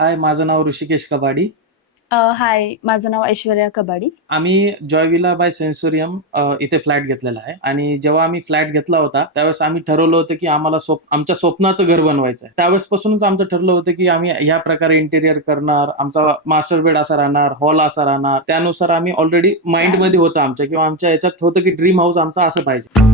हाय, माझं नाव ऋषिकेश कबाडी. हाय, माझं नाव ऐश्वर्या कबाडी. आम्ही जॉय विला बाय सेन्सोरियम इथे फ्लॅट घेतलेला आहे आणि जेव्हा आम्ही फ्लॅट घेतला होता, त्यावेळेस आम्ही ठरवलं होतं, की आम्हाला आमच्या स्वप्नाचं घर बनवायचं आहे. त्यावेळेसपासूनच आमचं ठरलं होतं, की आम्ही ह्या प्रकारे इंटिरियर करणार, आमचा मास्टर बेड असा राहणार, हॉल असा राहणार. त्यानुसार आम्ही ऑलरेडी छान. माइंडमध्ये होतं आमच्या किंवा आमच्या ह्याच्यात होतं, की ड्रीम हाऊस आमचा असं पाहिजे.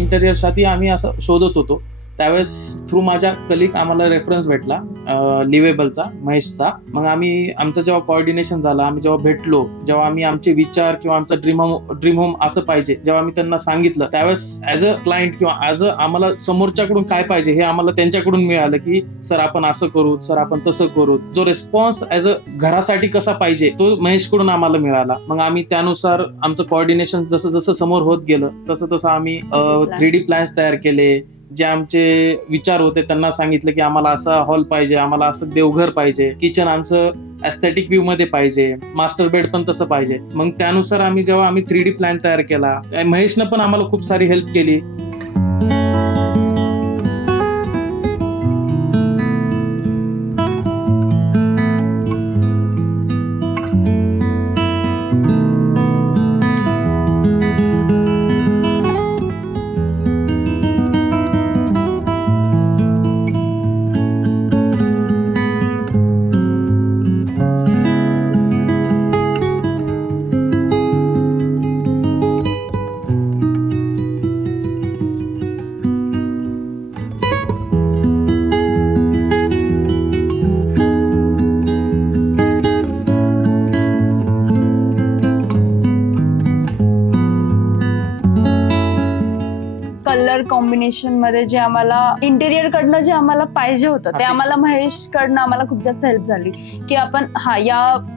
इंटेरियरसाठी आम्ही असं शोधत होतो. त्यावेळेस थ्रू माझ्या कलिग आम्हाला रेफरन्स भेटला लिवेबलचा, महेशचा. मग आम्ही आमचं जेव्हा कोऑर्डिनेशन झालं, आम्ही जेव्हा भेटलो, जेव्हा आम्ही आमचे विचार किंवा आमचं ड्रीम होम असं पाहिजे जेव्हा आम्ही त्यांना सांगितलं, त्यावेळेस ॲज अ क्लायंट किंवा ॲज अ आम्हाला समोरच्याकडून काय पाहिजे हे आम्हाला त्यांच्याकडून मिळालं, की सर आपण असं करू, सर आपण तसं करू. जो रिस्पॉन्स ॲज अ घरासाठी कसा पाहिजे तो महेशकडून आम्हाला मिळाला. मग आम्ही त्यानुसार आमचं कोऑर्डिनेशन जसं जसं समोर होत गेलं तसं तसं आम्ही 3D प्लॅन्स तयार केले. जे आमचे विचार होते त्यांना सांगितलं, की आम्हाला असा हॉल पाहिजे, आम्हाला असं देवघर पाहिजे, किचन आमचं एस्थेटिक व्ह्यू मध्ये पाहिजे, मास्टर बेड पण तसं पाहिजे. मग त्यानुसार जेव्हा आम्ही 3D प्लॅन तयार केला, महेशनं पण आम्हाला खूप सारी हेल्प केली. कलर कॉम्बिनेशन मध्ये जे आम्हाला इंटेरियर कडनं जे आम्हाला पाहिजे होतं ते अपेक्षा. आम्हाला महेश कडनं आम्हाला खूप जास्त हेल्प झाली की आपण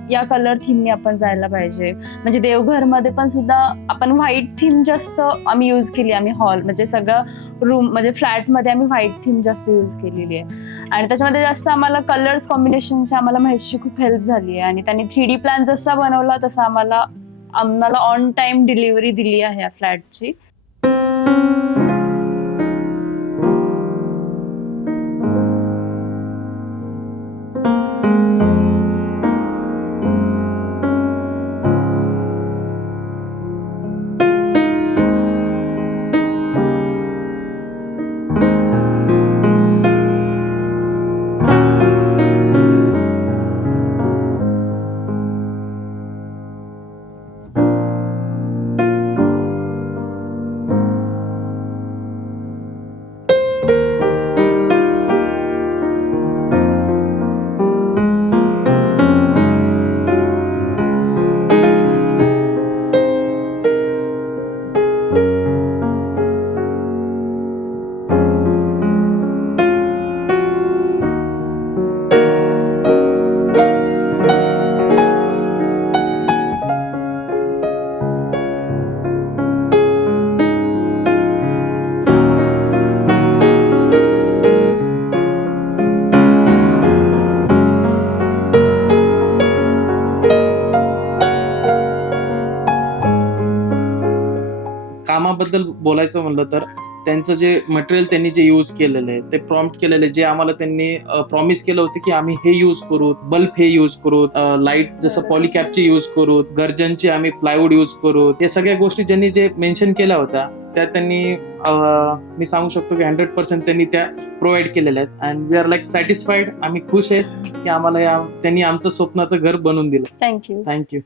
या कलर थीमने आपण जायला पाहिजे. म्हणजे देवघर मध्ये पण सुद्धा आपण व्हाईट थीम जास्त आम्ही यूज केली. आम्ही हॉल म्हणजे सगळं रूम म्हणजे फ्लॅट मध्ये आम्ही व्हाईट थीम जास्त यूज केलेली आहे आणि त्याच्यामध्ये जास्त आम्हाला कलर्स कॉम्बिनेशनची आम्हाला महेशची खूप हेल्प झाली आहे आणि त्यांनी 3D प्लॅन जसा बनवला तसा आम्हाला ऑन टाइम डिलिव्हरी दिली आहे या फ्लॅटची. कामाबद्दल बोलायचं म्हणलं तर त्यांचं जे मटेरियल त्यांनी जे यूज केलेलं आहे ते प्रॉम्प्ट केलेले जे आम्हाला त्यांनी प्रॉमिस केलं होतं की आम्ही हे यूज करू, बल्ब हे यूज करू, लाईट जसं पॉलिकॅपची यूज करू, गर्जनची आम्ही प्लायवूड यूज करू, या सगळ्या गोष्टी ज्यांनी जे मेन्शन केल्या होत्या त्या त्यांनी मी सांगू शकतो की 100% त्यांनी त्या प्रोव्हाइड केलेल्या आहेत and we are like satisfied. आम्ही खुश आहेत की आम्हाला त्यांनी आमचं स्वप्नाचं घर बनवून दिलं. थँक्यू. थँक्यू.